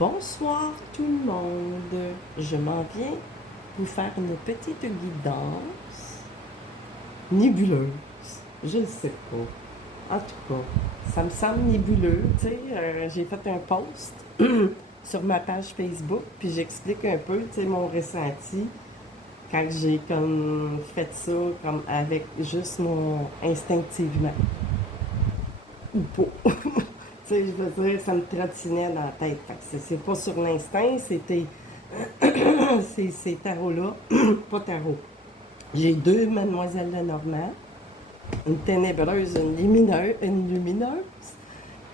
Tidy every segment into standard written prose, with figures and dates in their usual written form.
Bonsoir tout le monde. Je m'en viens vous faire une petite guidance nébuleuse. Je ne sais pas. En tout cas, ça me semble nébuleux. Tu sais, j'ai fait un post sur ma page Facebook, puis j'explique un peu, tu sais, mon ressenti quand j'ai comme fait ça, comme avec juste mon instinctivement ou pas. Tu sais, je veux dire, ça me trottinait dans la tête. Fait que c'est pas sur l'instinct, c'était ces tarots-là, pas tarot. J'ai deux Mademoiselle Lenormand, une ténébreuse, une lumineuse.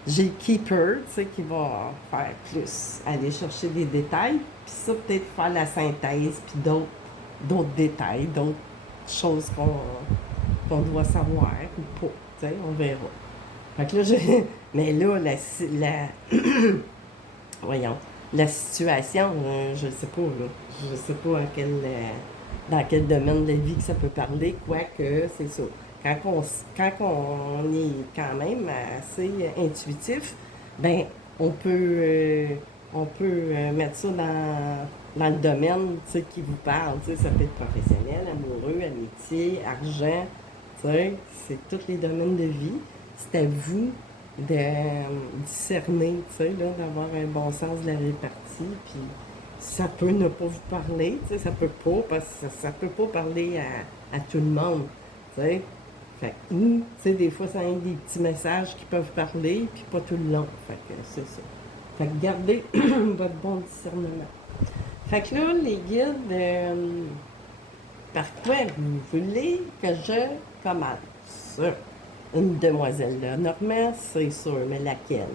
J'ai Keeper, tu sais, qui va faire plus, aller chercher des détails, puis ça, peut-être faire la synthèse, puis d'autres détails, d'autres choses qu'on doit savoir ou pas, tu sais, on verra. Fait que là, mais là, voyons, la situation, je ne sais pas, là. Je ne sais pas dans quel domaine de la vie que ça peut parler, quoique, c'est ça. Quand on est quand même assez intuitif, ben, on peut, euh, on peut mettre ça dans le domaine, tu sais, qui vous parle. Tu sais, ça peut être professionnel, amoureux, amitié, argent, tu sais, c'est tous les domaines de vie. C'est à vous de discerner, tu sais, là, d'avoir un bon sens de la répartie, puis ça peut ne pas vous parler, tu sais, ça peut pas, parce que ça peut pas parler à tout le monde, tu sais. Fait que, ou, tu sais, des fois, ça a des petits messages qui peuvent parler, puis pas tout le long. Fait que c'est ça. Fait que gardez votre bon discernement. Fait que là, les guides, par quoi vous voulez que je commence? Une demoiselle Lenormand, c'est sûr, mais laquelle?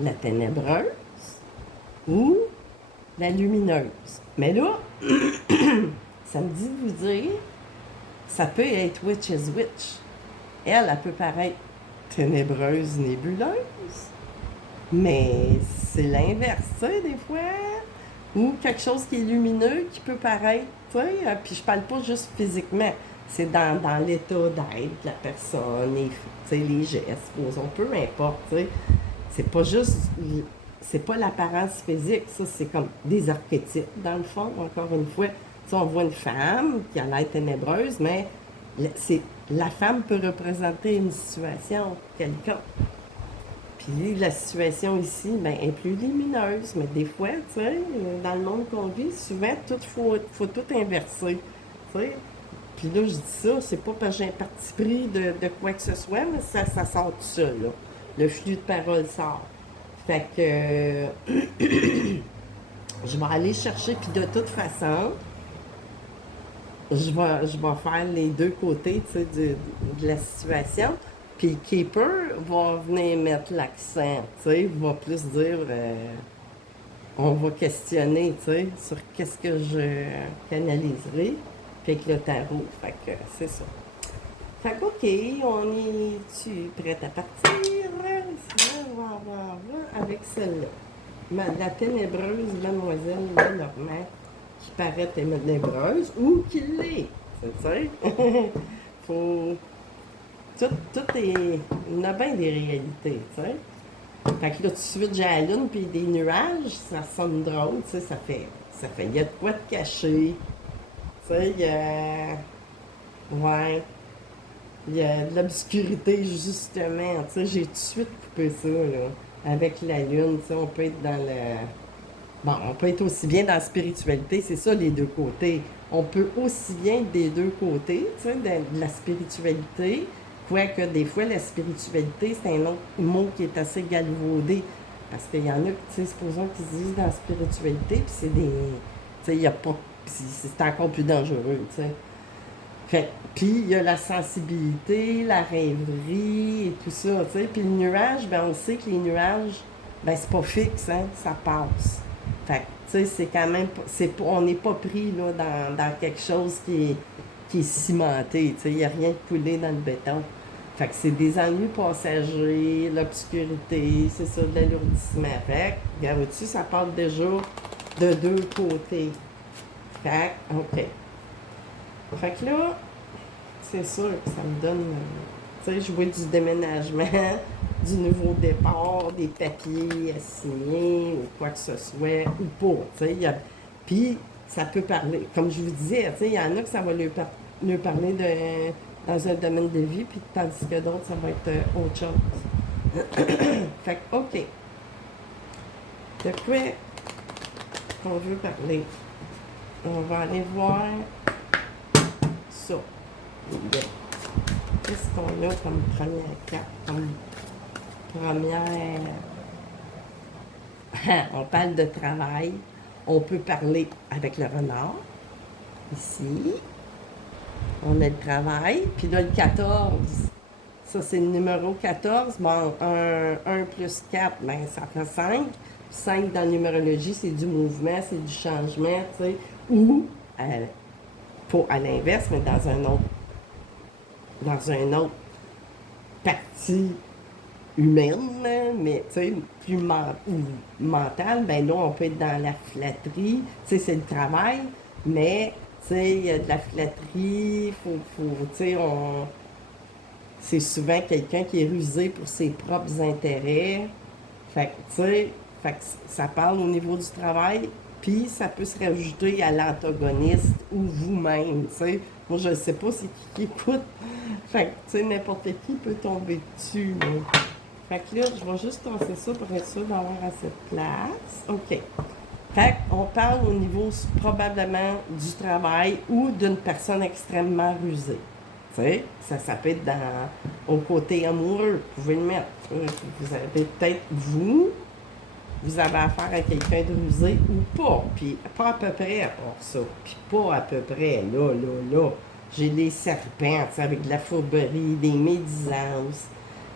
La ténébreuse ou la lumineuse? Mais là, ça me dit de vous dire, ça peut être witch is witch. Elle peut paraître ténébreuse, nébuleuse, mais c'est l'inverse, tu sais, des fois. Ou quelque chose qui est lumineux qui peut paraître, tu sais, puis je parle pas juste physiquement, c'est dans l'état d'être de la personne, tu sais, les gestes, posons, peu importe, tu sais. C'est pas juste, c'est pas l'apparence physique, ça, c'est comme des archétypes, dans le fond, encore une fois. Tu sais, on voit une femme qui a l'air ténébreuse, mais c'est, la femme peut représenter une situation, quelqu'un. Puis la situation ici, ben, est plus lumineuse, mais des fois, tu sais, dans le monde qu'on vit, souvent, faut tout inverser, tu sais. Puis là, je dis ça, c'est pas parce que j'ai un parti pris de quoi que ce soit, mais ça sort tout seul, là. Le flux de parole sort. Fait que je vais aller chercher, puis de toute façon, je vais faire les deux côtés, tu sais, de la situation. Puis le keeper va venir mettre l'accent, tu sais, va plus dire, on va questionner, tu sais, sur qu'est-ce que je canaliserai, puis avec le tarot. Fait que c'est ça. Fait que, OK, on est-tu prête à partir? Va avec celle-là. La ténébreuse Mademoiselle Lenormand, qui paraît ténébreuse ou qui l'est. Tu sais? Faut. Tout est. Il y en a bien des réalités, tu sais. Fait que là, tout de suite, j'ai la lune puis des nuages, ça sonne drôle, tu sais, il y a de quoi de cacher. Tu sais, il y a. Ouais. Il y a de l'obscurité, justement. Tu sais, j'ai tout de suite coupé ça, là. Avec la lune, tu sais, on peut être dans le. Bon, on peut être aussi bien dans la spiritualité, c'est ça les deux côtés. On peut aussi bien être des deux côtés, tu sais, de la spiritualité, quoique des fois la spiritualité, c'est un autre mot qui est assez galvaudé. Parce qu'il y en a, tu sais, supposons qu'ils se disent dans la spiritualité, puis c'est des. Tu sais, il n'y a pas. C'est encore plus dangereux, tu sais. Fait, puis il y a la sensibilité, la rêverie et tout ça, tu sais. Puis le nuage, ben on sait que les nuages, ben c'est pas fixe, hein, ça passe. Fait que, tu sais, c'est quand même, on n'est pas pris là dans quelque chose qui est cimenté, tu sais. Il n'y a rien de coulé dans le béton. Fait que c'est des ennuis passagers, l'obscurité, c'est ça, de l'alourdissement. Fait que, regarde-tu, ça part déjà de deux côtés. Fait que, OK. Fait que là, c'est sûr que ça me donne. Tu sais, je vois du déménagement, du nouveau départ, des papiers à signer ou quoi que ce soit, ou pas, tu sais. Puis, ça peut parler, comme je vous disais, tu sais, il y en a que ça va leur parler dans un domaine de vie, puis tandis que d'autres, ça va être autre chose. Fait que, OK. De quoi qu'on veut parler? On va aller voir ça. Qu'est-ce qu'on a comme première carte? Comme première... On parle de travail. On peut parler avec le renard. Ici. On a le travail. Puis là, le 14. Ça, c'est le numéro 14. Bon, 1 plus 4, ben, ça fait 5. 5 dans la numérologie, c'est du mouvement, c'est du changement, tu sais. Ou, pas à l'inverse, mais dans un autre partie humaine, mais tu sais, plus mentale, ben là, on peut être dans la flatterie. Tu sais, c'est le travail, mais tu sais, il y a de la flatterie, tu sais, c'est souvent quelqu'un qui est rusé pour ses propres intérêts. Fait que, tu sais, ça parle au niveau du travail, puis ça peut se rajouter à l'antagoniste ou vous-même, tu sais. Moi, je ne sais pas c'est qui écoute. Fait que, tu sais, n'importe qui peut tomber dessus, là. Fait que là, je vais juste tasser ça pour être sûr d'avoir assez de place. OK. Fait qu'on parle au niveau probablement du travail ou d'une personne extrêmement rusée. Tu sais, ça peut être au côté amoureux. Vous pouvez le mettre. Vous avez peut-être, vous avez affaire à quelqu'un de rusé ou pas. Puis pas à peu près pour ça. Puis pas à peu près. Là. J'ai les serpents, avec de la fourberie, des médisances,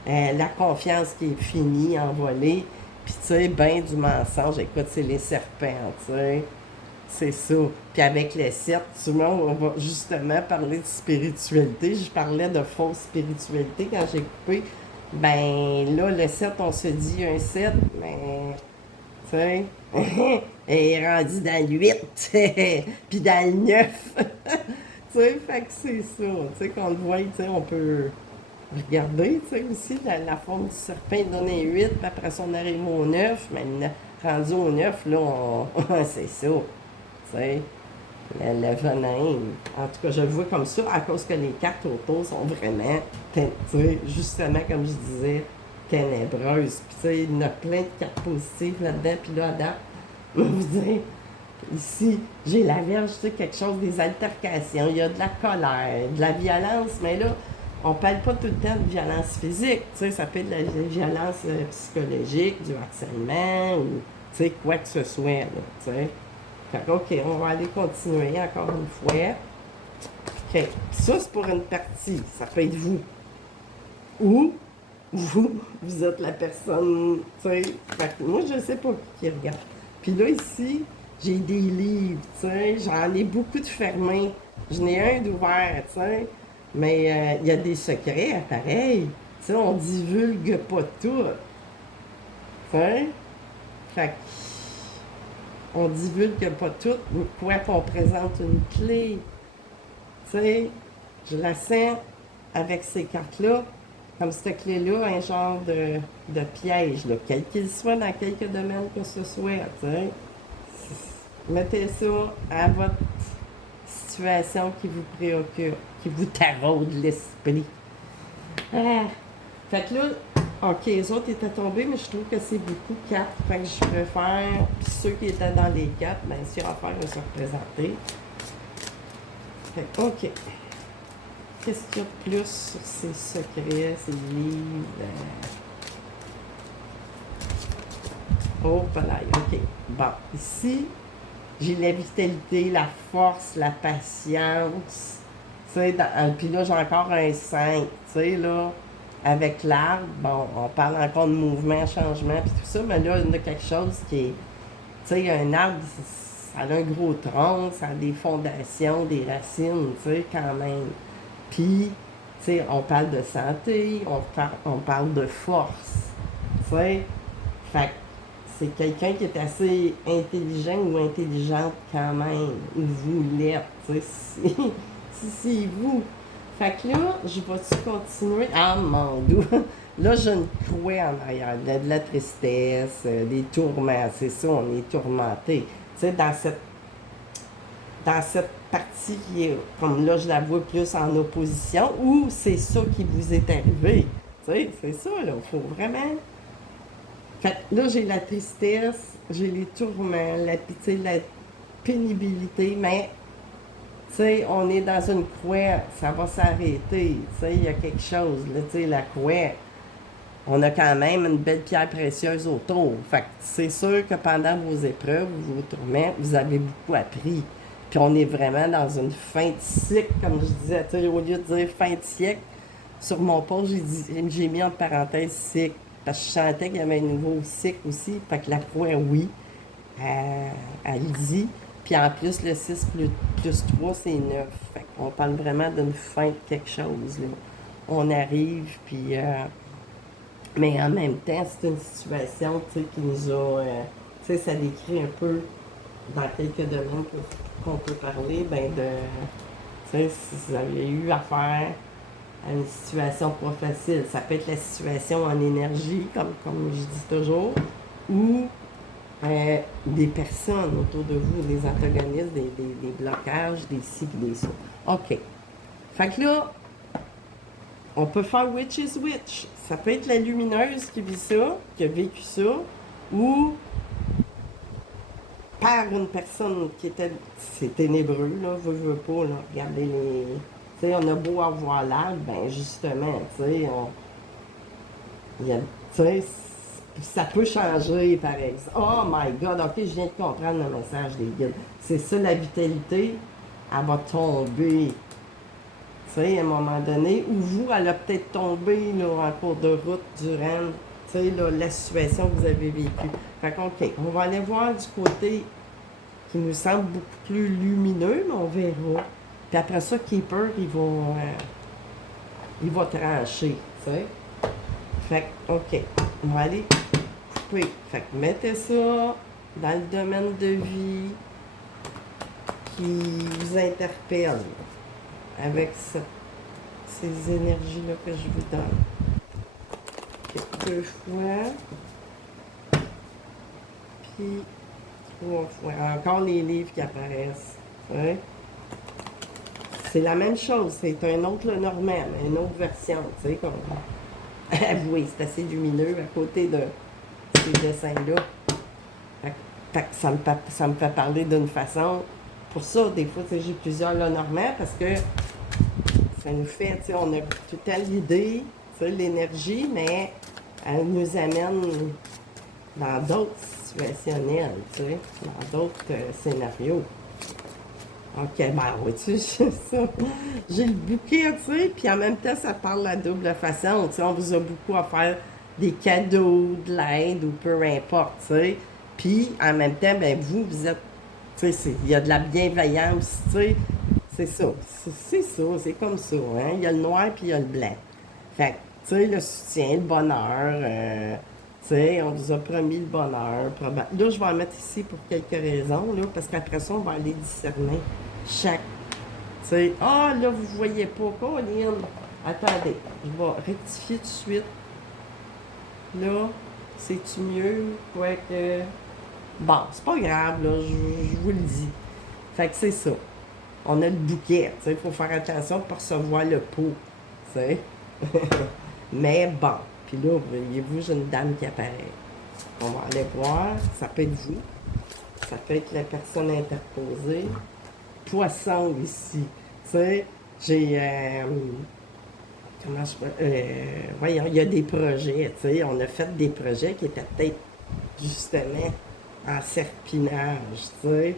la confiance qui est finie, envolée. Puis tu sais, ben du mensonge. Écoute, c'est les serpents, tu sais. C'est ça. Puis avec les 7, souvent, on va justement parler de spiritualité. Je parlais de fausse spiritualité quand j'ai coupé. Ben là, le 7, on se dit un 7, mais tu sais, elle est rendue dans le 8, puis dans le 9. Tu sais, fait que c'est ça. Tu sais, qu'on le voit, tu sais, on peut regarder, tu sais, aussi, la forme du serpent, il donne un 8, puis après ça, on arrive au 9, mais rendu au 9, là, c'est ça. Tu sais, le venin. En tout cas, je le vois comme ça à cause que les cartes autour sont vraiment, tu sais, justement, comme je disais, ténébreuses. Puis, tu sais, il y en a plein de cartes positives là-dedans. Puis là, à date, je vais vous dire, ici, j'ai la Vierge, tu sais, quelque chose, des altercations. Il y a de la colère, de la violence, mais là, on parle pas tout le temps de violence physique. Tu sais, ça peut être de la violence psychologique, du harcèlement, ou, tu sais, quoi que ce soit, là, tu sais. Fait que, OK, on va aller continuer encore une fois. OK. Ça, c'est pour une partie. Ça peut être vous. Ou vous êtes la personne, tu sais. Fait que moi, je sais pas qui regarde. Puis là, ici, j'ai des livres, tu sais. J'en ai beaucoup de fermés. J'en ai un d'ouvert, tu sais. Mais il y a des secrets, pareil. Tu sais, on divulgue pas tout. Tu sais. Fait que on divulgue pas tout, mais quoi qu'on présente une clé. Tu sais, je la sens avec ces cartes-là, comme cette clé-là, un genre de piège, là, quel qu'il soit, dans quelques domaines que ce soit, tu sais. Mettez ça à votre situation qui vous préoccupe, qui vous taraude l'esprit. Ah. Fait que là, OK, les autres étaient tombés, mais je trouve que c'est beaucoup 4. Fait que je préfère, puis ceux qui étaient dans les 4, bien, si affaire de se représenter. Fait que, OK. Qu'est-ce qu'il y a de plus sur ces secrets, ces livres? Oh, là, OK. Bon, ici, j'ai la vitalité, la force, la patience. Tu sais, puis là, j'ai encore un 5, tu sais, là. Avec l'arbre, bon, on parle encore de mouvement, changement, puis tout ça, mais là, il y a quelque chose qui est... Tu sais, un arbre, ça a un gros tronc, ça a des fondations, des racines, tu sais, quand même. Puis, tu sais, on parle de santé, on parle de force, tu sais. Fait que c'est quelqu'un qui est assez intelligent ou intelligente quand même, ou vous l'êtes, tu sais, si c'est vous. Fait que là, je vais-tu continuer? Ah, mon Dieu! Là, je ne crois en arrière. Il y a de la tristesse, des tourments. C'est ça, on est tourmenté. Tu sais, dans cette partie qui est, comme là, je la vois plus en opposition, ou c'est ça qui vous est arrivé. Tu sais, c'est ça, là. Il faut vraiment. Fait que là, j'ai la tristesse, j'ai les tourments, la pénibilité, mais tu sais, on est dans une croix, ça va s'arrêter. Tu sais, il y a quelque chose, là, tu sais, la croix, on a quand même une belle pierre précieuse autour. Fait que c'est sûr que pendant vos épreuves, vos tourments, vous avez beaucoup appris. Puis on est vraiment dans une fin de cycle, comme je disais, tu sais, au lieu de dire fin de siècle, sur mon post, j'ai mis en parenthèse cycle. Parce que je sentais qu'il y avait un nouveau cycle aussi. Fait que la croix, oui, elle dit. Puis en plus, le 6 plus 3, c'est 9. Fait qu'on parle vraiment d'une fin de quelque chose, là. On arrive, puis... mais en même temps, c'est une situation, tu sais, qui nous a... tu sais, ça décrit un peu, dans quelques domaines qu'on peut parler, ben de... Tu sais, si vous avez eu affaire à une situation pas facile, ça peut être la situation en énergie, comme je dis toujours, ou des personnes autour de vous, des antagonistes, des blocages, des ci et des ça. OK. Fait que là, on peut faire witch is witch. Ça peut être la lumineuse qui vit ça, qui a vécu ça, ou par une personne qui était... C'est ténébreux, là, veux pas, là. Regardez les... Tu sais, on a beau avoir l'âge, ben justement, tu sais, tu sais, ça peut changer, par exemple. Oh my God, OK, je viens de comprendre le message des guides. C'est ça, la vitalité, elle va tomber. Tu sais, à un moment donné, ou vous, elle a peut-être tombé là, en cours de route durant, tu sais, là, la situation que vous avez vécue. Fait que, OK, on va aller voir du côté qui nous semble beaucoup plus lumineux, mais on verra. Puis après ça, Keeper, il va trancher, tu sais. Fait que, OK, on va aller couper. Fait que mettez ça dans le domaine de vie qui vous interpelle avec ces énergies-là que je vous donne. OK, 2 fois, puis 3 fois. Encore les livres qui apparaissent. Ouais. C'est la même chose, c'est un autre Lenormand, une autre version, tu sais, comme... Avouez, c'est assez lumineux à côté de ces dessins-là. Fait que ça me fait parler d'une façon... Pour ça, des fois, tu sais, j'ai plusieurs Lenormand parce que ça nous fait, tu sais, on a tout le temps l'idée, tu sais, l'énergie, mais elle nous amène dans d'autres situationnels, tu sais, dans d'autres scénarios. OK, ben oui, tu sais, ça. J'ai le bouquet, tu sais, puis en même temps, ça parle la double façon. Tu sais, on vous a beaucoup à faire des cadeaux, de l'aide ou peu importe, tu sais. Puis en même temps, ben vous êtes, tu sais, il y a de la bienveillance, tu sais. C'est ça, c'est comme ça, hein. Il y a le noir puis il y a le blanc. Fait que, tu sais, le soutien, le bonheur, tu sais, on vous a promis le bonheur. Là, je vais en mettre ici pour quelques raisons, là, parce qu'après ça, on va aller discerner chaque... Tu sais, ah, là, vous voyez pas, Colline. Attendez, je vais rectifier tout de suite. Là, c'est-tu mieux? Quoique... Bon, c'est pas grave, là, je vous le dis. Fait que c'est ça. On a le bouquet, tu sais, il faut faire attention pour recevoir le pot, tu sais. Mais bon, puis là, voyez-vous, j'ai une dame qui apparaît. On va aller voir, ça peut être vous, ça peut être la personne interposée. Poisson ici, tu sais, j'ai... comment je peux... voyons, il y a des projets, tu sais, on a fait des projets qui étaient peut-être justement en serpinage, tu sais.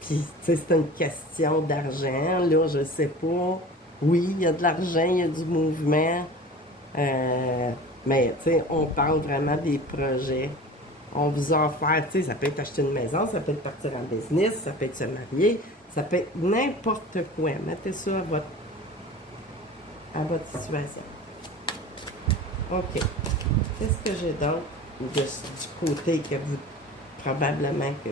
Puis, tu sais, c'est une question d'argent, là, je sais pas. Oui, il y a de l'argent, il y a du mouvement. Mais, tu sais, on parle vraiment des projets. On vous a offert, tu sais, ça peut être acheter une maison, ça peut être partir en business, ça peut être se marier, ça peut être n'importe quoi. Mettez ça à votre situation. OK. Qu'est-ce que j'ai d'autre du côté que vous, probablement que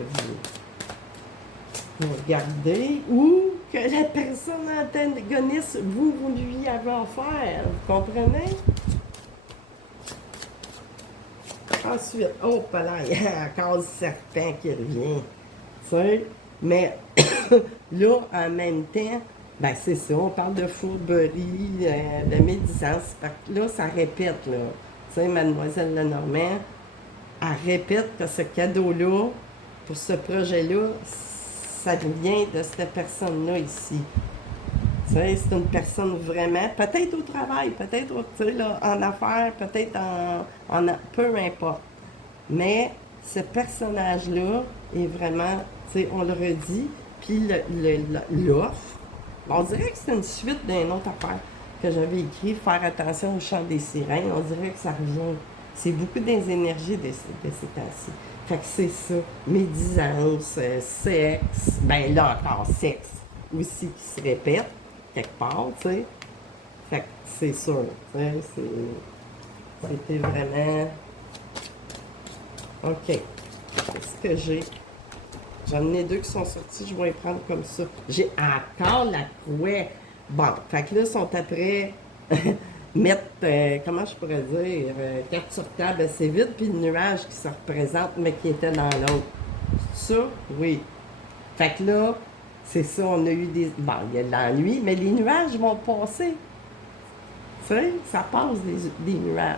vous regardez, ou que la personne antagoniste, vous lui avez offert. Vous comprenez? Ensuite, oh, là, il y a encore le serpent qui revient. Tu sais, mais là, en même temps, ben c'est ça, on parle de fourberie, de médisance. Fait que là, ça répète, là. Tu sais, Mademoiselle Lenormand, elle répète que ce cadeau-là, pour ce projet-là, ça vient de cette personne-là ici. Tu sais, c'est une personne vraiment, peut-être au travail, peut-être tu sais, là, en affaires, peut-être peu importe. Mais ce personnage-là est vraiment, tu sais, on le redit, puis l'offre, on dirait que c'est une suite d'une autre affaire que j'avais écrit, faire attention au chant des sirènes, on dirait que ça revient. C'est beaucoup des énergies de ces temps-ci. Fait que c'est ça, médisance, sexe, ben là encore sexe aussi qui se répète, quelque part, tu sais. Fait que c'est sûr, tu sais, c'était vraiment... OK. Qu'est-ce que j'ai? J'en ai deux qui sont sortis, je vais les prendre comme ça. J'ai encore la croix. Bon, fait que là, ils sont après mettre, comment je pourrais dire, carte sur table assez vite, puis le nuage qui se représente, mais qui était dans l'autre. C'est ça? Oui. Fait que là, c'est ça, on a eu des... Bon, il y a de l'ennui, mais les nuages vont passer. Tu sais, ça passe des nuages.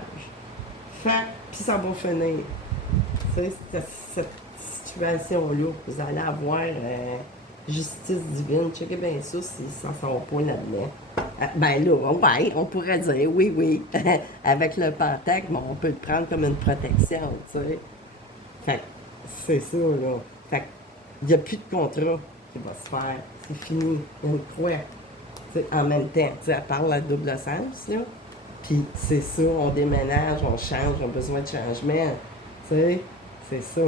Fait, puis ça va finir. Tu sais, cette situation-là, vous allez avoir justice divine. Checkez bien ça, si ça sort pas là-dedans. Ben là, ouais, on pourrait dire oui, oui. Avec le pentacle, bon, on peut le prendre comme une protection, tu sais. Fait que c'est ça, là. Fait qu'il n'y a plus de contrat qui va se faire. C'est fini. Il y a une croix. T'sais, en même temps, elle parle à double sens, là. Puis c'est ça, on déménage, on change, on a besoin de changement. Tu sais, c'est ça.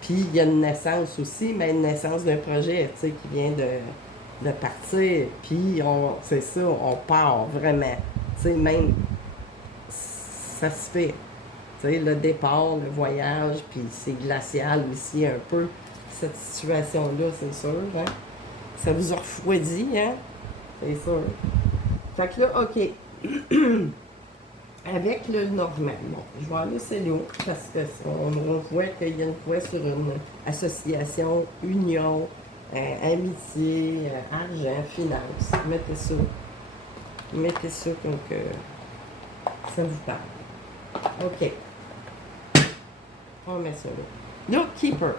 Puis il y a une naissance aussi, mais une naissance d'un projet, tu sais, qui vient de partir. Puis c'est ça, on part vraiment. Tu sais, même, ça se fait. Tu sais, le départ, le voyage, puis c'est glacial aussi un peu, cette situation-là, c'est sûr, hein. Ça vous a refroidi, hein? C'est sûr. Fait que là, OK. Avec le Normand, bon, je vais aller c'est là, parce qu'on voit qu'il y a une fois sur une association, union, amitié, argent, finance. Mettez ça. Mettez ça comme que ça vous parle. OK. On met ça là. Là, Keeper.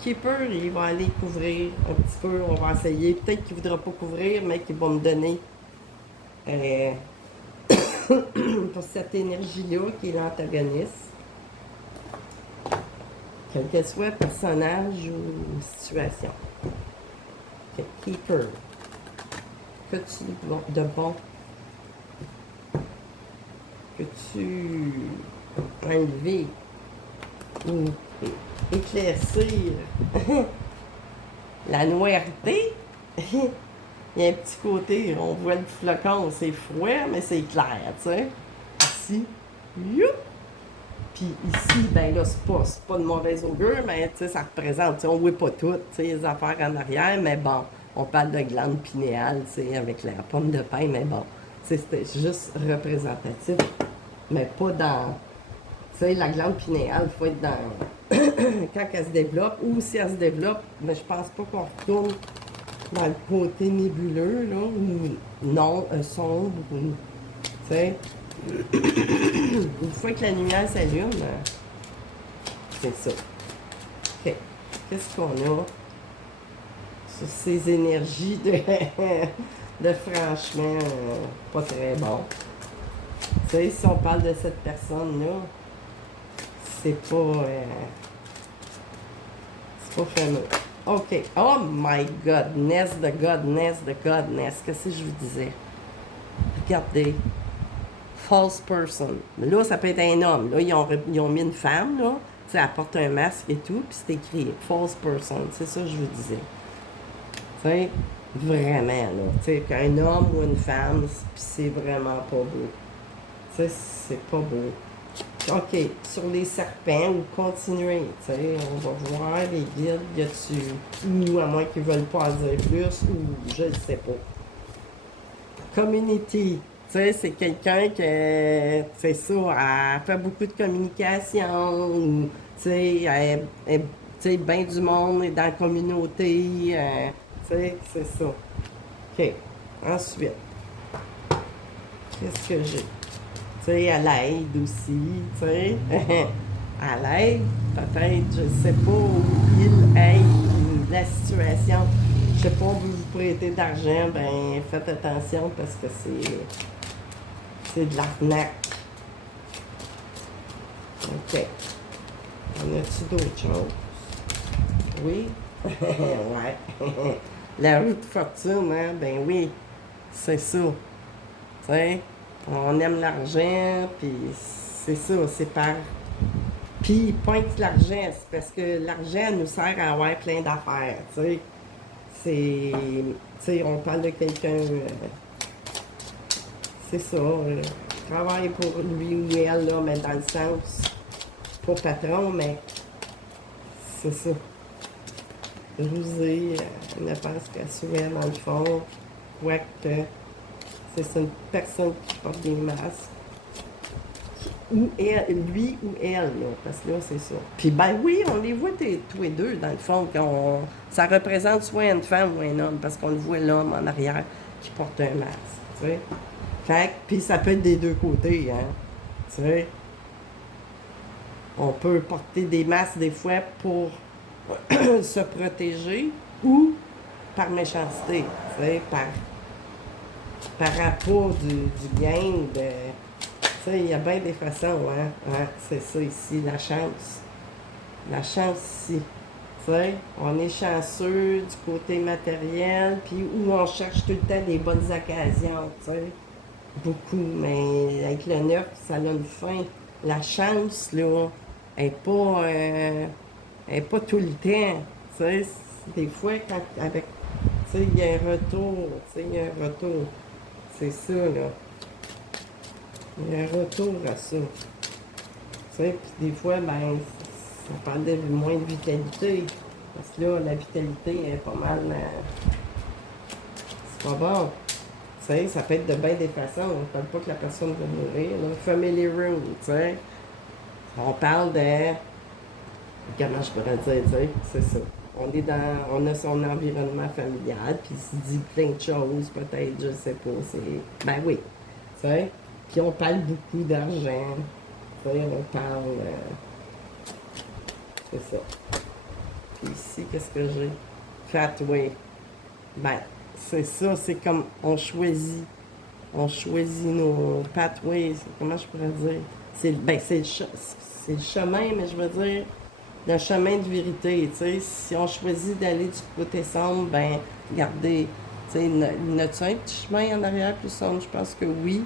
Keeper, il va aller couvrir un petit peu. On va essayer. Peut-être qu'il ne voudra pas couvrir, mais qu'il va me donner pour cette énergie-là qui est l'antagoniste. Quel que soit personnage ou situation. Okay. Keeper. Que-tu de bon? Que-tu enlever ou éclaircir la noirité? Il y a un petit côté, on voit le flocon, c'est froid, mais c'est clair, tu sais. Ici, youp! Puis ici, ben là, c'est pas de mauvaise augure, mais tu sais, ça représente, tu sais, on voit pas tout, tu sais, les affaires en arrière, mais bon, on parle de glande pinéale, tu sais, avec la pomme de pain, mais bon, c'était juste représentatif, mais pas dans, tu sais, la glande pinéale, il faut être dans, quand elle se développe, ou si elle se développe, mais je pense pas qu'on retourne dans le côté nébuleux, là, ou non, sombre, tu sais. Une fois que la lumière s'allume, c'est ça. OK. Qu'est-ce qu'on a sur ces énergies de franchement pas très bon? Tu sais, si on parle de cette personne-là, c'est pas fameux. OK. Oh my godness, the godness, the godness. Qu'est-ce que je vous disais? Regardez. False person. Là, ça peut être un homme. Là, ils ont mis une femme, là. Tu sais, elle porte un masque et tout, puis c'est écrit false person. C'est ça que je vous disais. Tu sais, vraiment, là. Tu sais, qu'un homme ou une femme, puis c'est vraiment pas beau. Tu sais, c'est pas beau. OK, sur les serpents, ou continuer, tu sais, on va voir les guides, y a-tu, ou à moins qu'ils veulent pas en dire plus, ou je ne sais pas. Community, sais, c'est quelqu'un que, c'est ça, elle fait beaucoup de communication, ou, tu sais, tu sais, bien du monde est dans la communauté, tu sais, c'est ça. OK. Ensuite, qu'est-ce que j'ai? Tu sais, elle aide aussi, tu sais. Elle aide, peut-être, je sais pas où il aide la situation. Je sais pas, on veut vous prêter d'argent, ben faites attention parce que c'est de l'arnaque. OK. En a-tu d'autres choses? Oui? Ouais. La roue de fortune, hein? Ben oui, c'est ça. Tu sais, on aime l'argent, puis c'est ça, c'est par... Puis, pas que l'argent, c'est parce que l'argent nous sert à avoir plein d'affaires, tu sais. C'est... Tu sais, on parle de quelqu'un... c'est ça, travaille pour lui ou elle, là, mais dans le sens... Pas patron, mais... C'est ça. Rusé, ne pense qu'à souhait, dans le fond. Quoique... C'est une personne qui porte des masques. Ou elle, lui ou elle, là, parce que là, c'est ça. Puis ben oui, on les voit tous les deux, dans le fond, ça représente soit une femme ou un homme, parce qu'on le voit l'homme en arrière qui porte un masque, tu sais. Fait que, puis ça peut être des deux côtés, hein, tu sais. On peut porter des masques des fois pour se protéger ou par méchanceté, tu sais, par rapport du gain de... Tu sais, il y a bien des façons, hein? Hein, c'est ça ici, la chance. La chance ici. Tu sais, on est chanceux du côté matériel, puis où on cherche tout le temps des bonnes occasions, tu sais. Beaucoup, mais avec le neuf, ça a une fin. La chance, là, est pas tout le temps. Tu sais, des fois, quand, avec, tu sais, il y a un retour, tu sais, il y a un retour. C'est ça, là. Il y a un retour à ça. Tu sais, puis des fois, ben, ça parle de moins de vitalité. Parce que là, la vitalité est pas mal... c'est pas bon. Tu sais, ça peut être de bien des façons. On ne parle pas que la personne va mourir. Là. Family room, tu sais. On parle de... Comment je pourrais dire, tu sais, c'est ça. On a son environnement familial, puis il se dit plein de choses, peut-être, je sais pas. Ben oui, tu sais. Puis on parle beaucoup d'argent. Tu sais, on parle... c'est ça. Puis ici, qu'est-ce que j'ai? Pathway. Ben, c'est ça, c'est comme on choisit. On choisit nos pathways. Comment je pourrais dire? C'est le chemin, mais je veux dire, le chemin de vérité. Tu sais, si on choisit d'aller du côté sombre, ben, regardez, tu sais, notre un petit chemin en arrière plus sombre? Je pense que oui.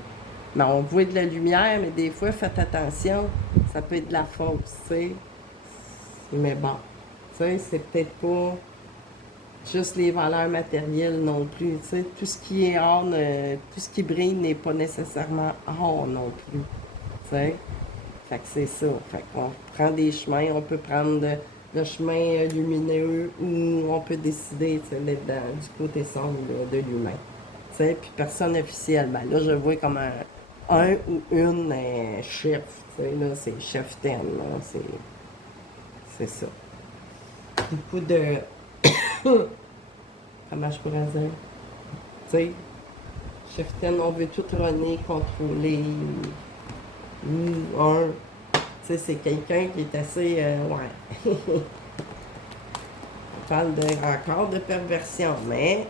Mais on voit de la lumière, mais des fois, faites attention, ça peut être de la fausse, tu sais. Mais bon, tu sais, c'est peut-être pas juste les valeurs matérielles non plus. Tu sais, tout ce qui est or, tout ce qui brille n'est pas nécessairement or non plus. Tu sais, fait que c'est ça. Fait qu'on prend des chemins, on peut prendre le chemin lumineux ou on peut décider, tu sais, d'être du côté sombre là, de l'humain. Tu sais, puis personne officielle. Ben là, je vois comme un ou une chef. Tu sais, là, c'est chef thème, là. C'est ça. Beaucoup de... Comment je pourrais dire? Tu sais, chef thème, on veut tout runner, contrôler. Ou un... Tu sais, c'est quelqu'un qui est assez... ouais. On parle encore de perversion, mais...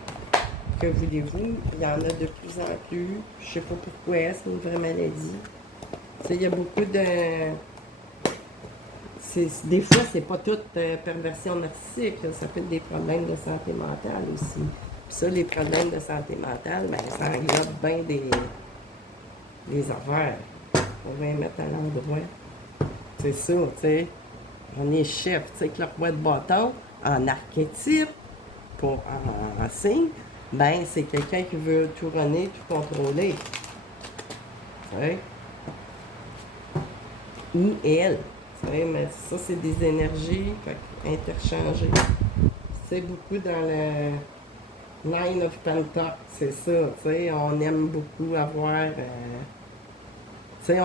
Que voulez-vous? Il y en a de plus en plus. Je sais pas pourquoi, c'est une vraie maladie. Tu sais, il y a beaucoup de... Des fois, c'est pas toute perversion narcissique. Là. Ça peut être des problèmes de santé mentale aussi. Puis ça, les problèmes de santé mentale, ben, ça englobe bien des affaires. On va les mettre à l'endroit. C'est ça, tu sais. On est chef, tu sais, que le roi de bâton, en archétype, pour en signe, ben, c'est quelqu'un qui veut tout runner, tout contrôler. Tu sais. Ou elle. Mais ça, c'est des énergies interchangées. C'est beaucoup dans le... Nine of Pentacles, c'est ça, tu sais, on aime beaucoup avoir, tu sais,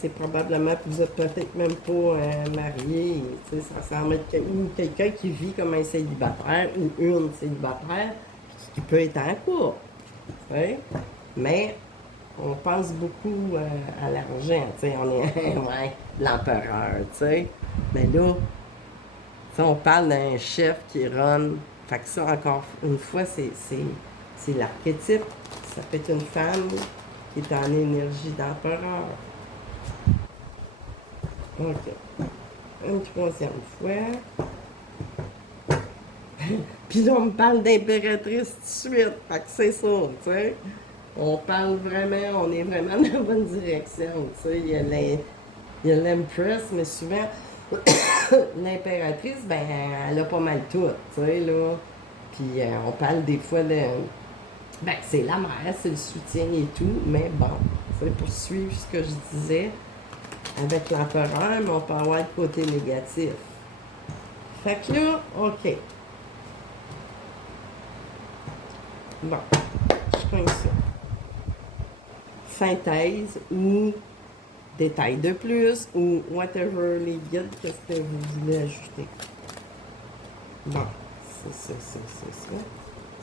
c'est probablement que vous êtes peut-être même pas marié, tu sais, ça semble être ou quelqu'un qui vit comme un célibataire ou une célibataire qui peut être en couple, tu sais, mais on pense beaucoup à l'argent, tu sais, on est, ouais, l'empereur, tu sais, mais là, ça, on parle d'un chef qui run. Fait que ça, encore une fois, c'est l'archétype. Ça peut être une femme qui est en énergie d'empereur. OK. Une troisième fois. Puis là, on me parle d'impératrice tout de suite. Fait que c'est ça, tu sais. On parle vraiment, on est vraiment dans la bonne direction, tu sais. Il y a l'Empress, mais souvent, l'impératrice, ben, elle a pas mal tout, tu sais, là. Puis on parle des fois de. Ben, c'est la mère, c'est le soutien et tout, mais bon, c'est pour suivre ce que je disais avec l'empereur, mais on peut avoir le côté négatif. Fait que là, OK. Bon, je prends ça. Synthèse ou détail de plus ou whatever les guides, qu'est-ce que vous voulez ajouter. Bon, c'est ça.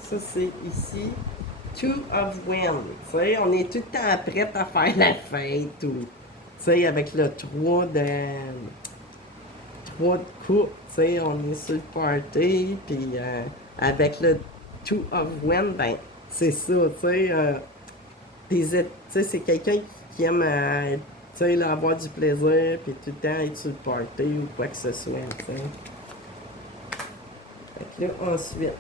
Ça, c'est ici. Two of Wands. Tu sais, on est tout le temps prêt à faire la fête. Ou, tu sais, avec le 3 de coupe, tu sais, on est sur le party. Puis avec le Two of Wands, ben, c'est ça, tu sais. Tu sais, c'est quelqu'un qui aime, tu sais, là, avoir du plaisir. Puis tout le temps être sur le party ou quoi que ce soit, tu sais. Fait que là, ensuite.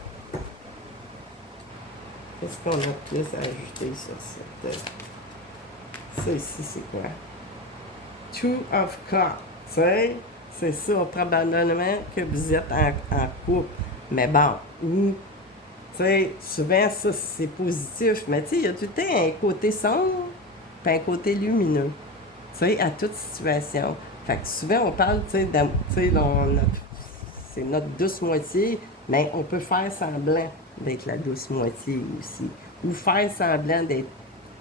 Qu'est-ce qu'on a plus à ajouter sur cette. Ça ici, c'est quoi? Two of Cups. Tu sais, c'est ça, probablement que vous êtes en couple. Mais bon, ou, tu sais, souvent, ça, c'est positif. Mais tu sais, il y a tout le temps un côté sombre, puis un côté lumineux. Tu sais, à toute situation. Fait que souvent, on parle, tu sais, c'est notre douce moitié, mais on peut faire semblant d'être la douce moitié aussi. Ou faire semblant d'être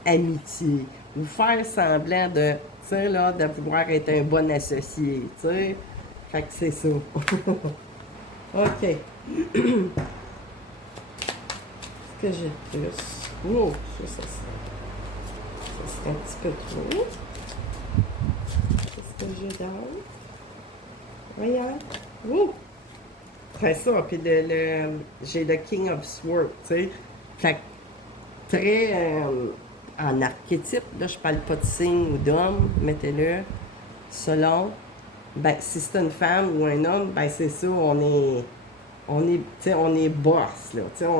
amitié. Ou faire semblant de, tu sais, là, de pouvoir être un bon associé, tu sais. Fait que c'est ça. OK. Est-ce que j'ai plus? Oh, ça serait un petit peu trop. Qu'est-ce que j'ai d'autre? Regarde. Oh! Après ça, puis j'ai le King of Swords, tu sais. Fait que très en archétype, là, je parle pas de signe ou d'homme, mettez-le. Selon, ben, si c'est une femme ou un homme, ben, c'est ça, tu sais, on est boss, là, tu sais,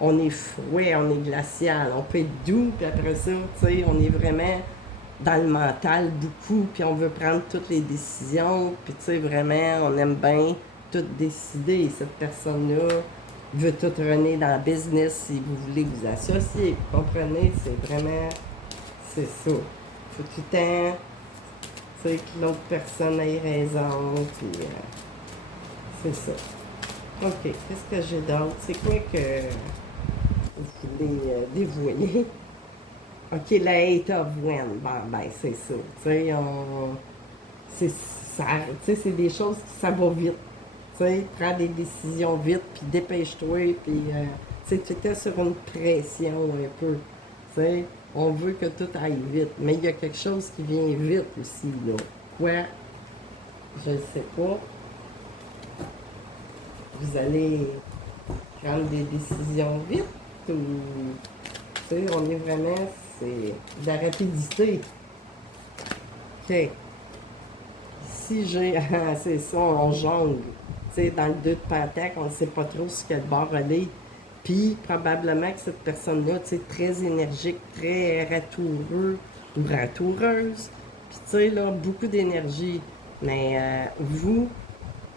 on est fouet, on est glacial, on peut être doux, puis après ça, tu sais, on est vraiment dans le mental beaucoup, puis on veut prendre toutes les décisions, puis tu sais, vraiment, on aime bien tout décider. Cette personne-là veut tout runner dans le business si vous voulez vous associer. Vous comprenez? C'est vraiment, c'est ça. Faut tout le temps, tu sais, que l'autre personne ait raison, puis c'est ça. OK, qu'est-ce que j'ai d'autre? C'est quoi que vous voulez dévoiler? OK, la Eight of Wands, ben c'est ça. Tu sais, c'est des choses qui ça va vite. Tu sais, prends des décisions vite, puis dépêche-toi, puis tu sais, tu étais sur une pression un peu. Tu sais, on veut que tout aille vite, mais il y a quelque chose qui vient vite aussi, là. Quoi? Je ne sais pas. Vous allez prendre des décisions vite, ou... Tu sais, on est vraiment... C'est de la rapidité. OK. Si j'ai... c'est ça, on jongle. Tu sais, dans le 2 de Pentacle, on ne sait pas trop ce qu'elle bord aller. Puis, probablement que cette personne-là, tu sais, très énergique, très ratoureux ou ratoureuse. Puis, tu sais, là, beaucoup d'énergie. Mais vous,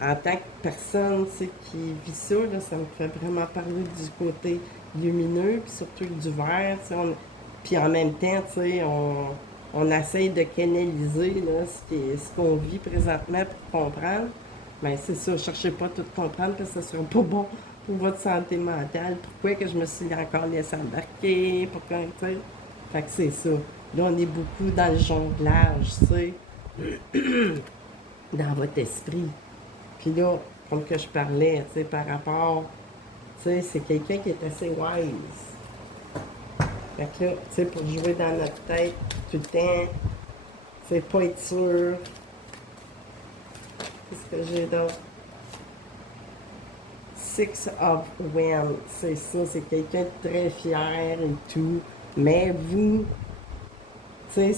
en tant que personne, tu sais, qui vit ça, là, ça me fait vraiment parler du côté lumineux, puis surtout du vert, tu sais, puis en même temps, tu sais, on essaye de canaliser là, ce qu'on vit présentement pour comprendre. Mais c'est ça, cherchez pas à tout comprendre parce que ça sera pas bon pour votre santé mentale. Pourquoi que je me suis encore laissé embarquer? Pourquoi, tu sais? Fait que c'est ça. Là, on est beaucoup dans le jonglage, tu sais, dans votre esprit. Puis là, comme que je parlais, tu sais, par rapport, tu sais, c'est quelqu'un qui est assez wise. Fait que là, tu sais, pour jouer dans notre tête tout le temps, c'est pas être sûr. Qu'est-ce que j'ai d'autre? Six of Wands, c'est ça, c'est quelqu'un de très fier et tout. Mais vous, tu sais,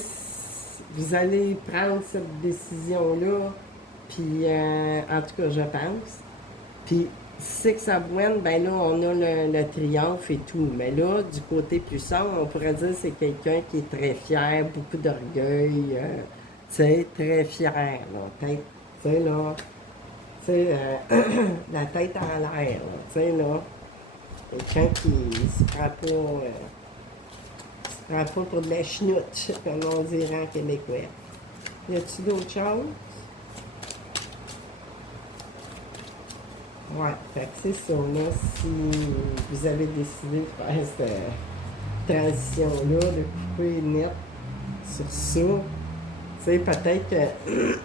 vous allez prendre cette décision-là, puis en tout cas, je pense. Puis Six of Wands, ben là, on a le triomphe et tout. Mais là, du côté plus sombre, on pourrait dire que c'est quelqu'un qui est très fier, beaucoup d'orgueil, tu sais, très fier, là, tête, tu sais, là, tu sais, la tête en l'air, là, tu sais, là. Quelqu'un qui se prend pas pour de la chenoute, comme on dirait en québécois. Y a-t-il d'autres choses? Ouais, fait que c'est ça, là, si vous avez décidé de faire cette transition-là, de couper net sur ça, tu sais, peut-être que,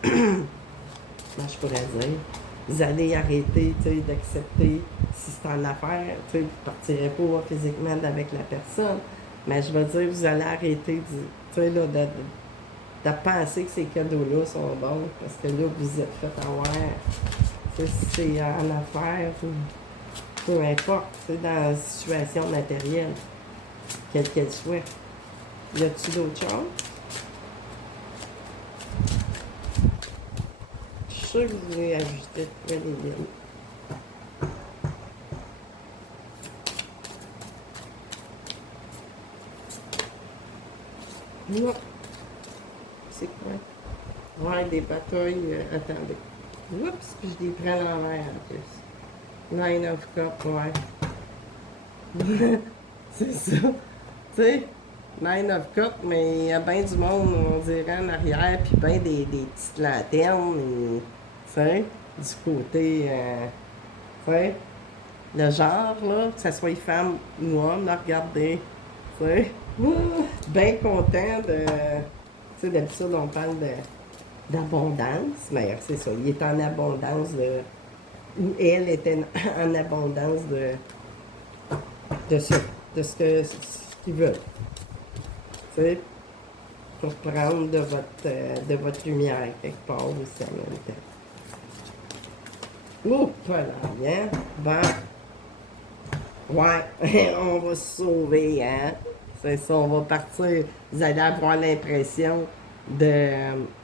comment je pourrais dire, vous allez arrêter, tu sais, d'accepter si c'est en affaires, tu sais, vous ne partirez pas physiquement avec la personne, mais je veux dire, vous allez arrêter, tu sais, là, de penser que ces cadeaux-là sont bons, parce que là, vous êtes fait avoir. Si c'est en affaires ou peu importe, c'est dans une situation matérielle, quelle qu'elle soit. Y a-t-il d'autres choses? Je suis sûre que vous voulez ajouter les lignes. Non. C'est quoi? Ouais, des batailles. Attendez. Oups, puis je les prends à l'envers en plus. Nine of Cups, ouais. C'est ça. Tu sais, Nine of Cups, mais il y a bien du monde, on dirait, en arrière, puis bien des petites lanternes, et, tu sais, du côté, tu sais, le genre, là, que ce soit femme ou homme, là, regardez, tu sais, bien content de, tu sais, d'habitude, on parle d'abondance, mais c'est ça, il est en abondance de, ou elle était en abondance de ça, de ce qu'ils veulent. Tu sais, pour prendre de votre lumière quelque part aussi en même temps. Oh, voilà, bien. Bon. Ouais, on va se sauver, hein. C'est ça, on va partir. Vous allez avoir l'impression de...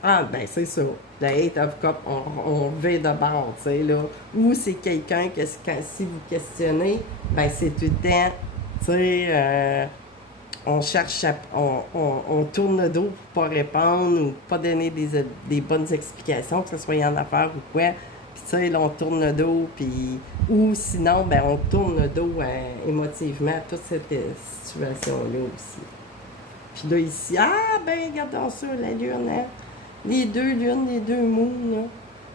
Ah, ben c'est ça. Le Eight of Cups, on va de bord, tu sais, là. Ou c'est quelqu'un que si vous questionnez, ben c'est tout le temps, tu sais... on cherche on tourne le dos pour pas répondre ou pas donner des bonnes explications, que ce soit en affaires ou quoi. Puis tu sais, là, on tourne le dos, puis... Ou sinon, ben on tourne le dos émotivement à toute cette situation-là aussi. Puis là, ici, ah, ben regardons ça, la lune, hein? Les deux lunes, les deux moons, là.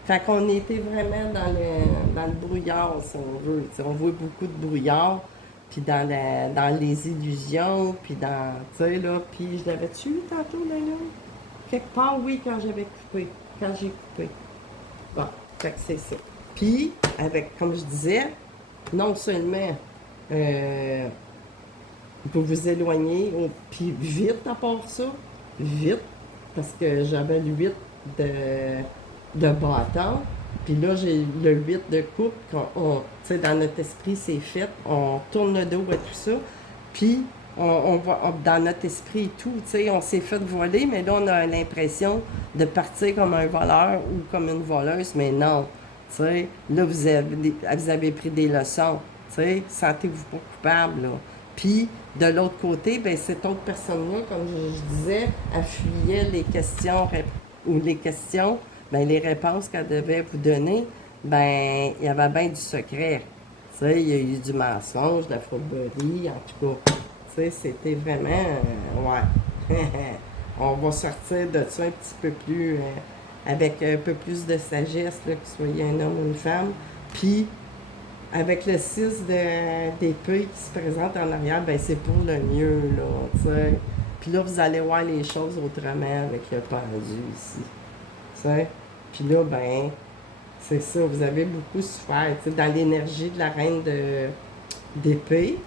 Fait qu'on était vraiment dans le brouillard, si on veut. T'sais, on voit beaucoup de brouillard, puis dans les illusions, puis dans, tu sais, là, puis je l'avais tué tantôt, la lune? Quelque part, oui, quand j'avais coupé, quand j'ai coupé. Bon, fait que c'est ça. Puis, avec, comme je disais, non seulement pour vous éloigner, puis vite à part ça, vite, parce que j'avais le 8 de bâton, puis là j'ai le 8 de coupe, tu sais, dans notre esprit c'est fait, on tourne le dos à tout ça, puis on va dans notre esprit et tout, tu sais, on s'est fait voler, mais là on a l'impression de partir comme un voleur ou comme une voleuse, mais non, tu sais, là vous avez pris des leçons, tu sais, sentez-vous pas coupable, là. Puis, de l'autre côté, ben, cette autre personne-là, comme je disais, elle fuyait les questions ou les questions, ben, les réponses qu'elle devait vous donner, ben, il y avait bien du secret. Tu sais, il y a eu du mensonge, de la fourberie, en tout cas. Tu sais, c'était vraiment, ouais. On va sortir de ça un petit peu plus, avec un peu plus de sagesse, là, que ce soit un homme ou une femme. Puis, avec le 6 d'épée qui se présente en arrière, ben c'est pour le mieux, là, tu sais. Puis là, vous allez voir les choses autrement avec le pendu ici, tu sais. Puis là, ben, c'est ça, vous avez beaucoup souffert, tu sais, dans l'énergie de la reine d'épée,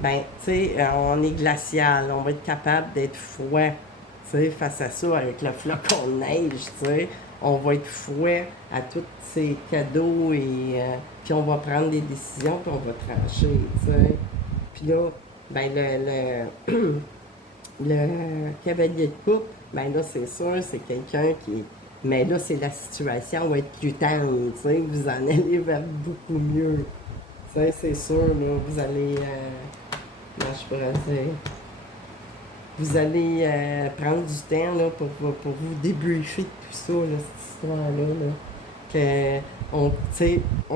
ben, tu sais, on est glacial, on va être capable d'être froid, tu sais, face à ça, avec le flocon de neige, tu sais, on va être fouet à tous ces cadeaux et puis on va prendre des décisions, puis on va trancher, tu sais. Puis là, ben, le cavalier de coupe, ben là, c'est sûr, c'est quelqu'un qui. Mais là, c'est la situation va être plus tendre, tu sais, vous en allez vers beaucoup mieux. Tu sais, c'est sûr, là, vous allez. Comment je pourrais dire? Vous allez prendre du temps là, pour vous débriefer de tout ça, là, cette histoire-là. Là. Que on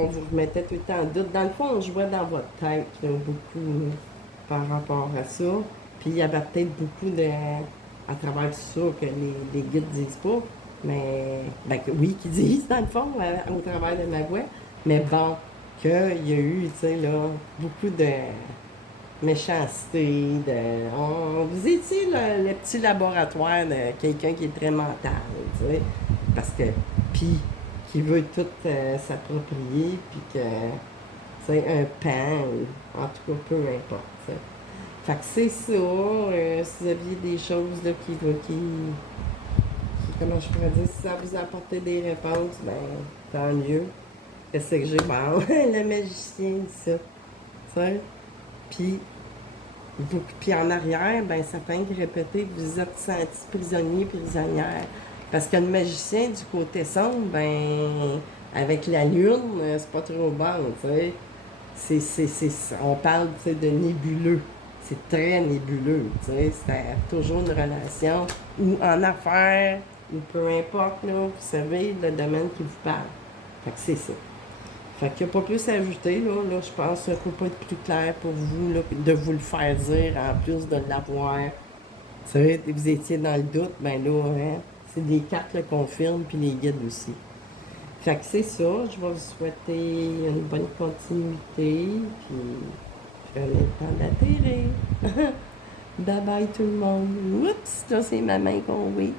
vous remettait tout le temps en doute. Dans le fond, on jouait dans votre tête là, beaucoup là, par rapport à ça. Puis il y avait peut-être beaucoup de. À travers tout ça que les guides disent pas. Mais ben, oui, qu'ils disent dans le fond, au travers de ma voix. Mais bon, qu'il y a eu, tu sais, là, beaucoup de méchanceté, vous étiez le petit laboratoire de quelqu'un qui est très mental, tu sais, parce que, puis, qui veut tout s'approprier, puis que, tu sais, un pan, en tout cas, peu importe, tu sais. Fait que c'est ça, si vous aviez des choses, là, comment je pourrais dire, si ça vous apportait des réponses, ben, tant mieux. Qu'est-ce que j'ai? Bon, le magicien, ça, tu sais. Puis, puis en arrière, ben, ça fait que répéter que vous êtes senti prisonnier, prisonnière. Parce que le magicien, du côté sombre, ben, avec la lune, c'est pas trop bon, tu sais. On parle, tu sais, de nébuleux. C'est très nébuleux, tu sais. C'est toujours une relation, ou en affaires, ou peu importe, là, vous savez, le domaine qui vous parle. Fait que c'est ça. Fait qu'il n'y a pas plus à ajouter, là. Là, je pense que ça ne peut pas être plus clair pour vous, là, de vous le faire dire, en plus de l'avoir. Tu sais, vous étiez dans le doute, ben là, hein, c'est les cartes le confirment, puis les guides aussi. Fait que c'est ça, je vais vous souhaiter une bonne continuité, puis je vais le temps d'atterrir. Bye bye tout le monde. Oups, là c'est ma main qu'on oui.